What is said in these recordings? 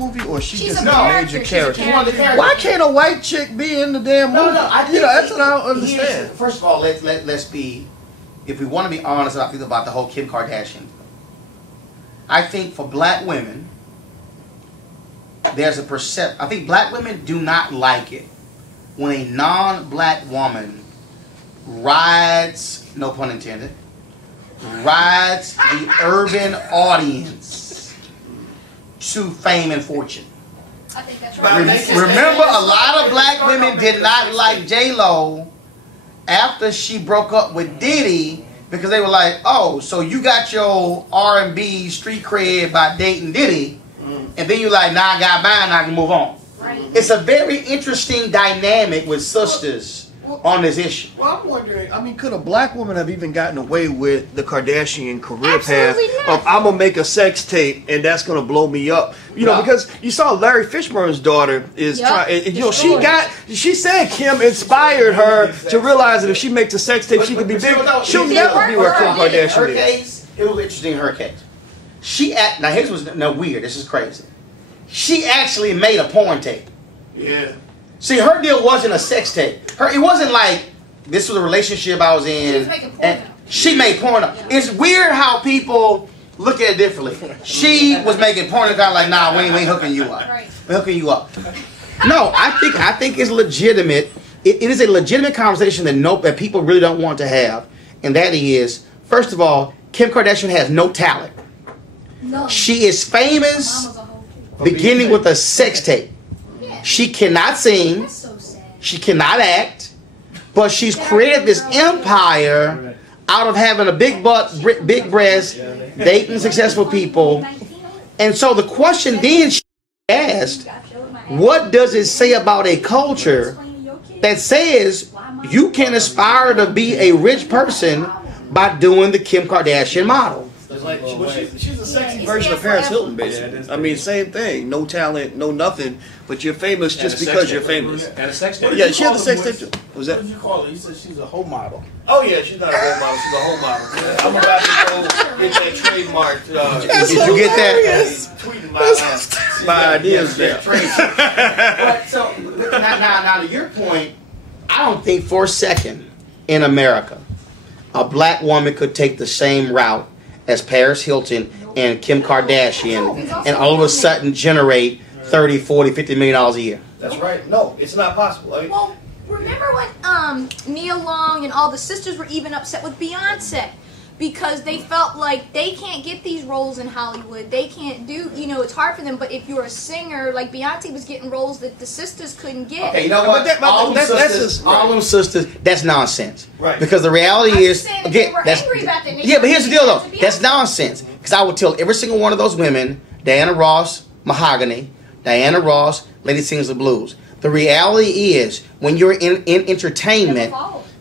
movie, or she She's just a a major character? Why can't a white chick be in the damn movie? No, I think that's what I don't understand. First of all, let's be, if we want to be honest about the whole Kim Kardashian. I think for black women, there's a perception. I think black women do not like it when a non-black woman rides, no pun intended, rides the urban audience to fame and fortune. I think that's right. Remember, a lot of black women did not like J-Lo after she broke up with Diddy because they were like, oh, so you got your R&B street cred by dating Diddy, and then you're like, nah, I got mine, I can move on. Right. It's a very interesting dynamic with sisters on this issue. Well, I'm wondering, I mean, could a black woman have even gotten away with the Kardashian career Absolutely path not. of I'm gonna make a sex tape and that's gonna blow me up? You know, because you saw Larry Fishburne's daughter is trying, you know, she said Kim inspired her to realize that if she makes a sex tape, she could be big. She'll never be where Kim Kardashian is. Her case, it was interesting in her case. Now his was weird, this is crazy. She actually made a porn tape. Yeah. See, her deal wasn't a sex tape. It wasn't like this was a relationship I was in. She was making porno. She made porno. Yeah. It's weird how people look at it differently. She was making porno, kind of like, nah, we ain't hooking you up. Right. We're hooking you up. No, I think it's legitimate. It is a legitimate conversation that people really don't want to have, and that is, first of all, Kim Kardashian has no talent. No. She is famous beginning with a sex tape. She cannot sing, she cannot act, but she's created this empire out of having a big butt, big breast, dating successful people. And so the question then she asked, what does it say about a culture that says you can aspire to be a rich person by doing the Kim Kardashian model? Like, she's a sexy version of Paris Hilton, basically. I mean, same thing. No talent, no nothing, but you're famous just because you're famous. And a sex tape. Yeah, she had a sex tape too. What was that? What did you call her? You said she's a hoe model. Oh yeah, she's not a hoe model. She's a hoe model. I'm about to go get that trademark. Did you get that? Tweeting my ideas there. But so now to your point, I don't think for a second in America a black woman could take the same route as Paris Hilton and Kim Kardashian and all of a sudden generate 30, 40, 50 million dollars a year. That's right. No, it's not possible. I mean, Well, remember when Nia Long and all the sisters were even upset with Beyonce because they felt like they can't get these roles in Hollywood. They can't do, you know, it's hard for them. But if you're a singer, like Beyonce was getting roles that the sisters couldn't get. Okay, you know what? All them sisters, that's nonsense. Right. Because the reality is, again, that's, yeah, but here's the deal though. That's nonsense. Because I would tell every single one of those women, Diana Ross, Mahogany, Diana Ross, Lady Sings the Blues. The reality is, when you're in entertainment,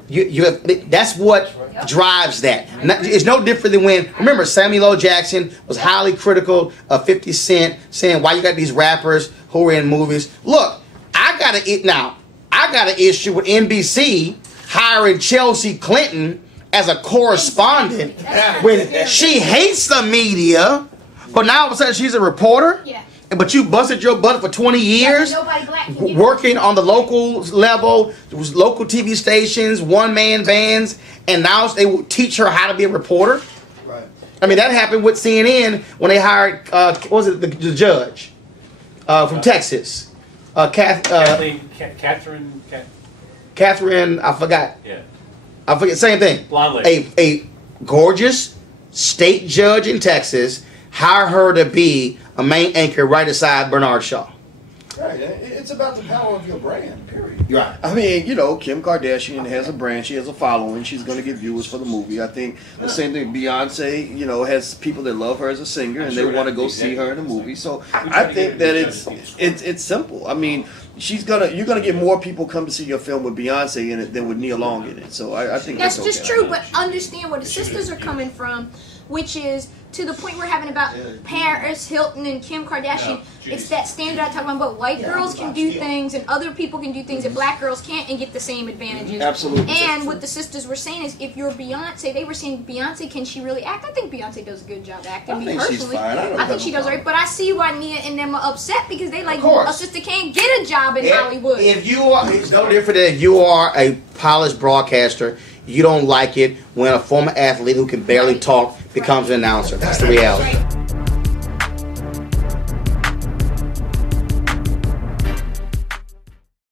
you have, that's what drives that. It's no different than when, remember, Samuel L. Jackson was highly critical of 50 Cent, saying, why you got these rappers who are in movies? Look, I got an issue with NBC hiring Chelsea Clinton as a correspondent when she hates the media, but now all of a sudden she's a reporter? Yeah. But you busted your butt for 20 years working on the local level, local TV stations, one-man bands, and now they will teach her how to be a reporter? Right. I mean, that happened with CNN when they hired, what was it, the judge from Texas. Catherine, I forgot. Yeah. I forget, same thing. Blonde lady. A gorgeous state judge in Texas hired her to be a main anchor right beside Bernard Shaw. Right. It's about the power of your brand, period. Right. I mean, you know, Kim Kardashian has a brand. She has a following. She's going to get viewers for the movie. I think the same thing. Beyonce, you know, has people that love her as a singer and they want to go see her in the movie. So I think that it's simple. I mean, you're gonna get more people come to see your film with Beyonce in it than with Nia Long in it. So I think that's just true. But understand where the sisters are coming from. which is to the point we're having about Paris Hilton and Kim Kardashian. It's that standard I talk about white girls can do things and other people can do things that black girls can't and get the same advantages. Absolutely. And what the sisters were saying is, if you're Beyonce, they were saying, Beyonce, can she really act? I think Beyonce does a good job acting. I think she's fine. I think she does right. But I see why Nia and them are upset because they like, a sister can't get a job in Hollywood. If you are, it's no different than if you are a polished broadcaster. You don't like it when a former athlete who can barely talk becomes an announcer. That's the reality.